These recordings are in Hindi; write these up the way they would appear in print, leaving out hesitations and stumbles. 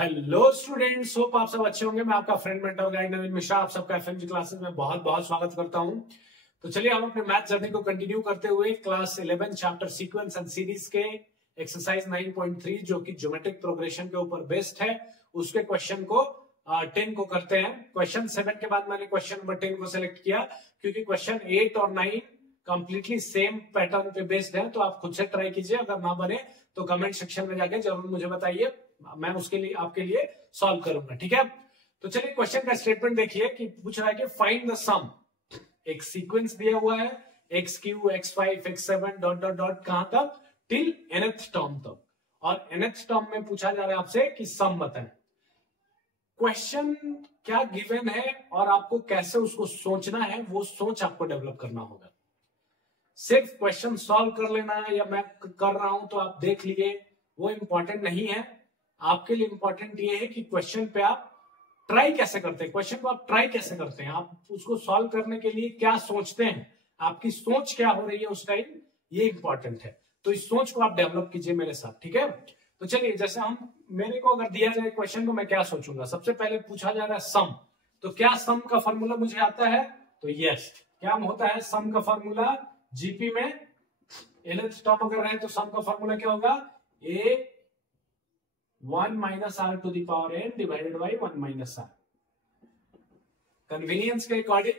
हेलो स्टूडेंट्स, होप आप सब अच्छे होंगे। मैं आपका फ्रेंड मेंटर गाइड नवीन मिश्रा आप सबका एफएमजी क्लासेस में बहुत बहुत स्वागत करता हूं। तो चलिए हम अपने मैथ जर्नी को कंटिन्यू करते हुए class 11 chapter sequence and series के एक्सरसाइज 9.3 जो कि ज्योमेट्रिक प्रोग्रेशन के ऊपर बेस्ड है, उसके क्वेश्चन को 10 को करते हैं। क्वेश्चन 7 के बाद मैंने क्वेश्चन नंबर 10 को सिलेक्ट किया क्योंकि क्वेश्चन 8 और 9 कंप्लीटली सेम पैटर्न पे बेस्ड है। तो आप खुद से ट्राई कीजिए, अगर ना बने तो कमेंट सेक्शन में जाके जरूर मुझे बताइए, मैं उसके लिए आपके लिए सॉल्व करूंगा। ठीक है, तो चलिए क्वेश्चन का स्टेटमेंट देखिए कि पूछ रहा है कि फाइंड द सम। एक सीक्वेंस दिया हुआ है x3, x5, x7 dot dot dot कहां तक, टिल nth टर्म तक, और nth टर्म में पूछा जा रहा है आपसे कि सम बताएं। क्वेश्चन क्या गिवन है और आपको कैसे उसको सोचना है, वो सोच आपको डेवलप करना होगा। सिर्फ क्वेश्चन सॉल्व कर लेना है या मैं कर रहा हूं तो आप देख लिए, वो इंपॉर्टेंट नहीं है। आपके लिए इंपॉर्टेंट ये है कि क्वेश्चन पे आप ट्राई कैसे करते हैं, क्वेश्चन को आप ट्राई कैसे करते हैं, आप उसको सॉल्व करने के लिए क्या सोचते हैं, आपकी सोच क्या हो रही है उस टाइम, ये इंपॉर्टेंट है। तो इस सोच को आप डेवलप कीजिए मेरे साथ। ठीक है, तो चलिए जैसे मेरे को अगर दिया जाए क्वेश्चन को मैं क्या सोचूंगा। सबसे पहले पूछा जा रहा है सम, तो क्या सम का फॉर्मूला मुझे आता है? तो यस, क्या होता है सम का फॉर्मूला? जीपी में nth टर्म अगर है तो सम का फॉर्मूला क्या होगा? a 1 minus r to the power n divided by 1 minus आर। कन्वीनियंस के अकॉर्डिंग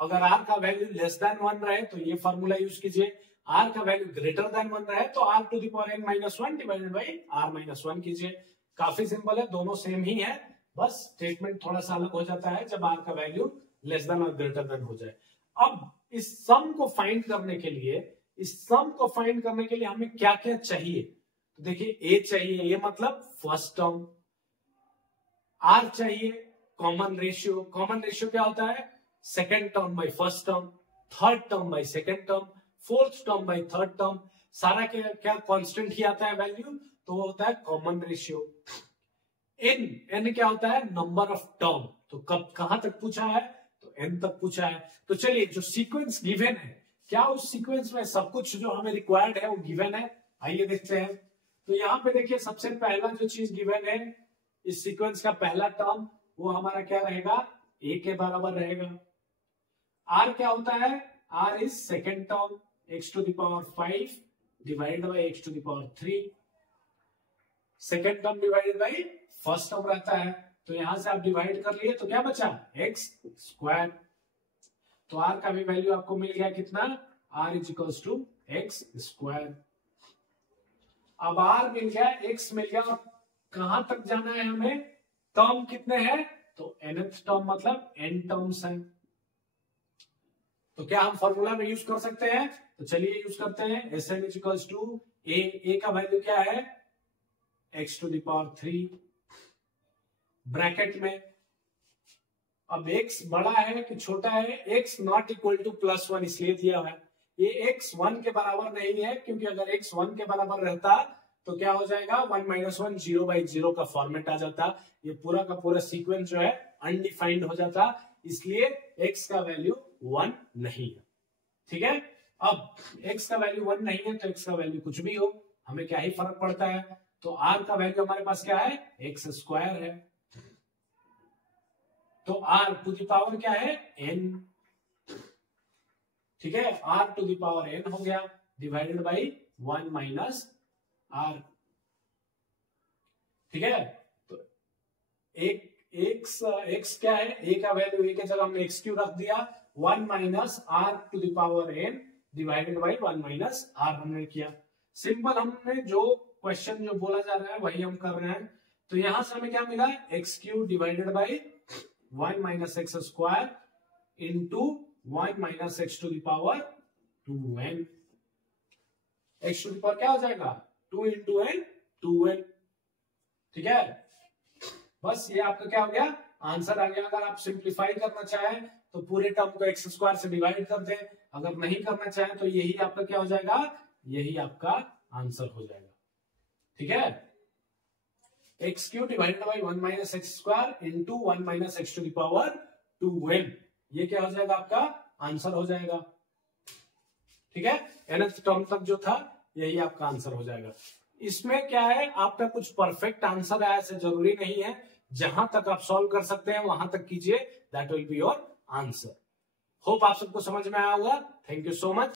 अगर r का वैल्यू लेस देन 1 रहे तो ये फॉर्मूला यूज कीजिए, r का वैल्यू ग्रेटर देन 1 रहे तो r to the power n minus 1 divided by r minus 1 कीजिए। काफी सिंपल है, दोनों सेम ही है, बस स्टेटमेंट थोड़ा सा अलग हो जाता है जब r का वैल्यू लेस देन और ग्रेटर देन हो जाए। अब इस सम को फाइंड करने के लिए हमें क्या क्या चाहिए? तो देखिए a चाहिए, ये मतलब फर्स्ट टर्म, r चाहिए कॉमन रेशियो। कॉमन रेशियो क्या होता है? Second term by first term, third term by second term, fourth term by third term. सारा क्या कांस्टेंट ही आता है वैल्यू, तो वो होता है कॉमन रेशियो। n क्या होता है? Number of term. तो कब कहां तक पूछा है? तो n तक पूछा है। तो चलिए जो सीक्वेंस गिवन है, क्या उस सीक्वेंस में सब कुछ जो हमें रिक्वायर्ड है वो गिवन है? आइए देखते हैं। तो यहां पे देखिए सबसे पहला जो चीज गिवन है, इस सीक्वेंस का पहला टर्म वो हमारा क्या रहेगा? a के बराबर रहेगा। r क्या होता है? r is second term, x to the power 5 divided by x to the power 3। Second term divided by first term रहता है, तो यहां से आप डिवाइड कर लिए तो क्या बचा? x square. तो r का भी वैल्यू आपको मिल गया कितना? r is equals to x square. अब r मिल गया, x मिल गया, और कहां तक जाना है हमें? टर्म कितने हैं? तो nth टर्म मतलब n टर्म्स हैं। तो क्या हम फॉर्मूला में यूज कर सकते हैं? तो चलिए यूज करते हैं। Sn is equals to a का वैल्यू क्या है? x to the power 3 bracket में। अब x बड़ा है कि छोटा है? x नॉट इक्वल टू +1 इसलिए दिया है, ये x 1 के बराबर नहीं है, क्योंकि अगर x 1 के बराबर रहता तो क्या हो जाएगा? 1 माइनस 1 0 बाई 0 का फॉर्मेट आ जाता, ये पूरा का पूरा सीक्वेंस जो है अनडिफाइंड हो जाता, इसलिए x का वैल्यू 1 नहीं है। ठीक है, अब x का वैल्यू 1 नहीं है तो x का वैल्यू कुछ भी हो, हमें क्या ही फर्क पड़ता है। तो r का वैल्यू हमारे पास क्या है? x स्क्वायर है। तो r टू द पावर क्या है? n। ठीक है, r to the power n हो गया डिवाइडेड बाई 1 माइनस r। ठीक है, तो x क्या है? a का वैल्यू a के जगह हमने x क्यू रख दिया, 1 minus r to the power n divided by 1 minus r हमने किया। सिंपल, हमने जो क्वेश्चन जो बोला जा रहा है वही हम कर रहे हैं। तो यहां से हमें क्या मिला? X q divided by 1 minus x square into 1 minus x to the power 2n। X to the power क्या हो जाएगा? 2 इंटू n 2n। ठीक है, बस ये आपका क्या हो गया? आंसर आ गया। अगर आप सिंप्लीफाई करना चाहें तो पूरे टर्म को एक्स स्क्वायर से डिवाइड कर दें, अगर नहीं करना चाहें तो यही आपका क्या हो जाएगा? यही आपका आंसर हो जाएगा। ठीक है, x q divided by 1 minus x square into 1 minus x to the power 2n, ये क्या हो जाएगा? आपका आंसर हो जाएगा। ठीक है, nth टर्म तक जो था यही आपका आंसर हो जाएगा। इसमें क्या है, आपका कुछ परफेक्ट आंसर है ऐसे जरूरी नहीं है, जहां तक आप सॉल्व कर सकते हैं वहां तक कीजिए, that will be your answer. Hope आप सबको समझ में आया होगा। Thank you so much.